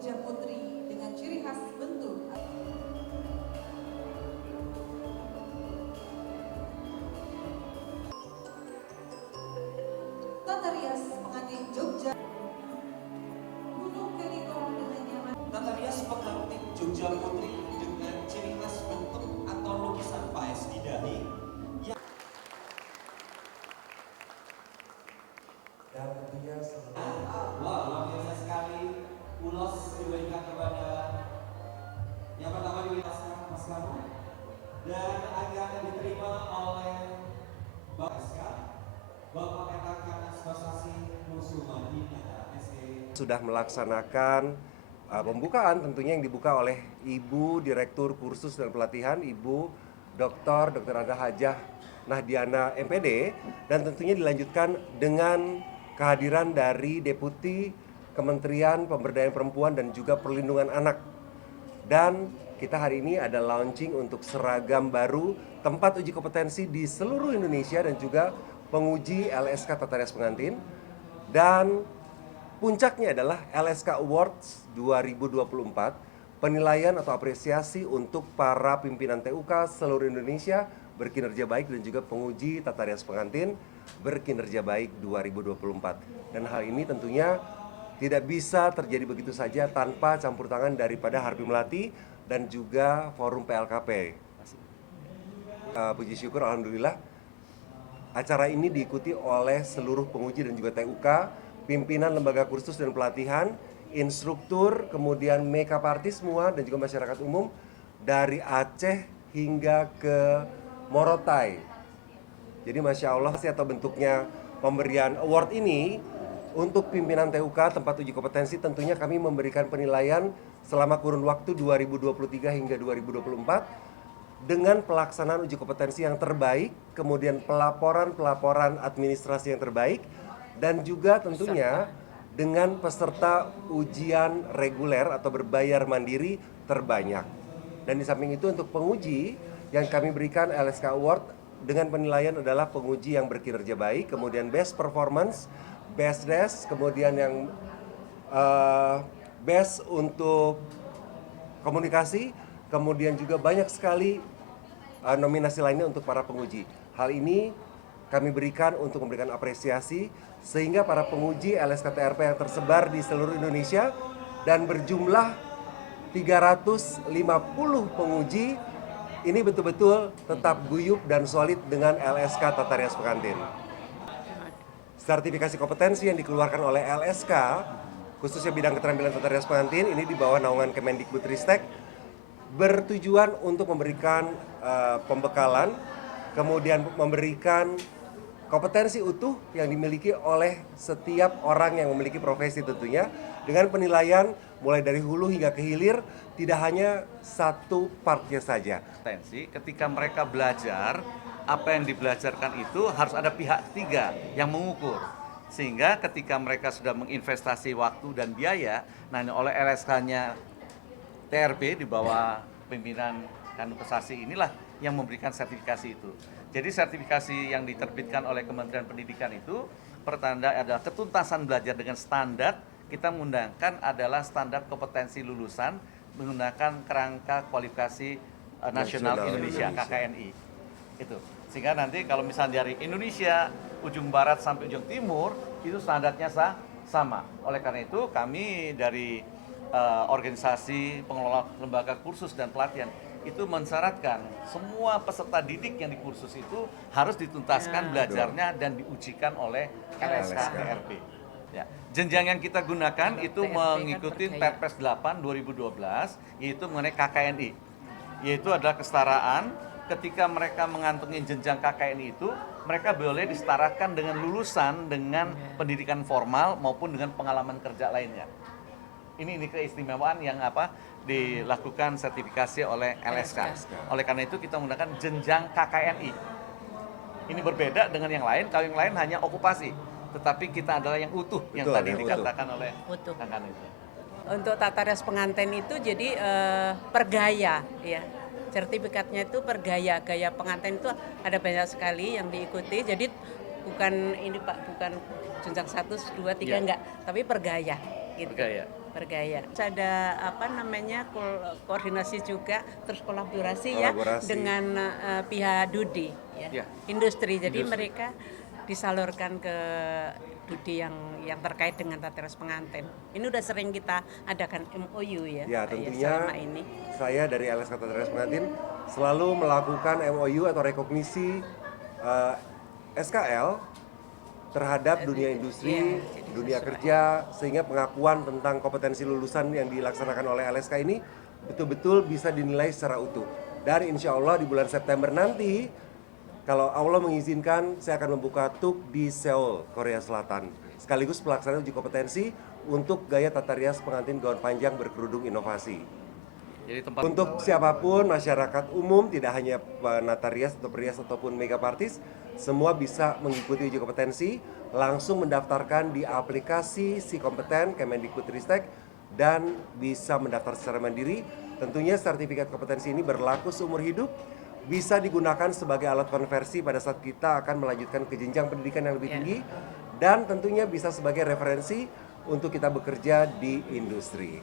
Jogja Putri dengan ciri khas bentuk tata rias pengantin Jogja Gunung Keliko dengan nyaman. Tata rias pengantin Jogja Putri dengan ciri khas bentuk atau lukisan paes di dahi yang dan tentunya wah, luar biasa sekali. Ulos diberikan kepada yang pertama diberikan Mas Kamu dan akan diterima oleh Bapak SK Bapak Etakan Asosiasi Musuh Madinah SE sudah melaksanakan pembukaan tentunya yang dibuka oleh Ibu Direktur Kursus dan Pelatihan Ibu Dr. Anda Hajah Nahdiana MPD, dan tentunya dilanjutkan dengan kehadiran dari Deputi Kementerian Pemberdayaan Perempuan dan juga Perlindungan Anak. Dan kita hari ini ada launching untuk seragam baru tempat uji kompetensi di seluruh Indonesia dan juga penguji LSK Tata Rias Pengantin. Dan puncaknya adalah LSK Awards 2024, penilaian atau apresiasi untuk para pimpinan TUK seluruh Indonesia berkinerja baik dan juga penguji Tata Rias Pengantin berkinerja baik 2024. Dan hal ini tentunya tidak bisa terjadi begitu saja tanpa campur tangan daripada Harpi Melati dan juga Forum PLKP. Puji syukur alhamdulillah acara ini diikuti oleh seluruh penguji dan juga TUK, pimpinan lembaga kursus dan pelatihan, instruktur, kemudian makeup artist semua dan juga masyarakat umum dari Aceh hingga ke Morotai. Jadi Masya Allah atau bentuknya pemberian award ini untuk pimpinan TUK tempat uji kompetensi tentunya kami memberikan penilaian selama kurun waktu 2023 hingga 2024 dengan pelaksanaan uji kompetensi yang terbaik, kemudian pelaporan administrasi yang terbaik, dan juga tentunya dengan peserta ujian reguler atau berbayar mandiri terbanyak. Dan di samping itu untuk penguji yang kami berikan LSK Award dengan penilaian adalah penguji yang berkinerja baik, kemudian best performance, best desk, kemudian yang best untuk komunikasi, kemudian juga banyak sekali nominasi lainnya untuk para penguji. Hal ini kami berikan untuk memberikan apresiasi sehingga para penguji LSKTRP yang tersebar di seluruh Indonesia dan berjumlah 350 penguji ini betul-betul tetap guyup dan solid dengan LSK Tata Rias Pengantin. Sertifikasi kompetensi yang dikeluarkan oleh LSK, khususnya bidang keterampilan Tata Rias Pengantin, ini di bawah naungan Kemendikbudristek, bertujuan untuk memberikan pembekalan, kemudian memberikan kompetensi utuh yang dimiliki oleh setiap orang yang memiliki profesi tentunya, dengan penilaian mulai dari hulu hingga ke hilir, tidak hanya satu partnya saja. Ketika mereka belajar, apa yang dibelajarkan itu harus ada pihak ketiga yang mengukur. Sehingga ketika mereka sudah menginvestasi waktu dan biaya, nah oleh LSK-nya TRP di bawah pimpinan Kanu Kesasi inilah yang memberikan sertifikasi itu. Jadi sertifikasi yang diterbitkan oleh Kementerian Pendidikan itu pertanda adalah ketuntasan belajar dengan standar. Kita menggunakan adalah standar kompetensi lulusan menggunakan kerangka kualifikasi nasional Indonesia KKNI. Itu. Sehingga nanti kalau misalnya dari Indonesia ujung barat sampai ujung timur itu standarnya sama. Oleh karena itu kami dari organisasi pengelola lembaga kursus dan pelatihan itu mensyaratkan semua peserta didik yang di kursus itu harus dituntaskan belajarnya dan diujikan oleh LSK TRP. Ya. Jenjang yang kita gunakan itu mengikuti Perpres 8 2012 yaitu mengenai KKNI. Yaitu adalah kesetaraan. Ketika mereka mengantongi jenjang KKNI itu, mereka boleh disetarakan dengan lulusan dengan pendidikan formal maupun dengan pengalaman kerja lainnya. Ini keistimewaan yang dilakukan sertifikasi oleh LSK. Oleh karena itu kita menggunakan jenjang KKNI. Ini berbeda dengan yang lain. Kalau yang lain hanya okupasi, tetapi kita adalah yang utuh. Betul, yang tadi dikatakan oleh Kang itu. Untuk Tata Rias Pengantin itu jadi pergaya, ya. Sertifikatnya itu pergaya, gaya pengantin itu ada banyak sekali yang diikuti. Jadi bukan ini Pak, bukan jenjang 1, 2, 3 enggak, tapi pergaya. gitu. Bergaya. Bergaya. Terus ada apa namanya koordinasi juga, terus kolaborasi ya Kolaborasi. dengan pihak Dudi ya. Ya. Industri. Jadi Industri. mereka disalurkan ke Dudi yang terkait dengan tata rias pengantin. Ini udah sering kita adakan MOU ya. Ya, tentunya selama ini. saya dari LSK Tata Rias Pengantin selalu melakukan MOU atau rekognisi SKL terhadap dunia industri, Iya, jadi dunia sesuai. kerja, sehingga pengakuan tentang kompetensi lulusan yang dilaksanakan oleh LSK ini betul-betul bisa dinilai secara utuh. Dan insya Allah di bulan September nanti, kalau Allah mengizinkan, saya akan membuka TUK di Seoul, Korea Selatan. Sekaligus pelaksanaan uji kompetensi untuk gaya tata rias pengantin gaun panjang berkerudung inovasi. Jadi tempat Untuk siapapun, masyarakat umum, tidak hanya penata rias atau perias ataupun makeup artist, semua bisa mengikuti uji kompetensi, langsung mendaftarkan di aplikasi Si Kompeten Kemendikbudristek dan bisa mendaftar secara mandiri. Tentunya sertifikat kompetensi ini berlaku seumur hidup, bisa digunakan sebagai alat konversi pada saat kita akan melanjutkan ke jenjang pendidikan yang lebih tinggi, dan tentunya bisa sebagai referensi untuk kita bekerja di industri.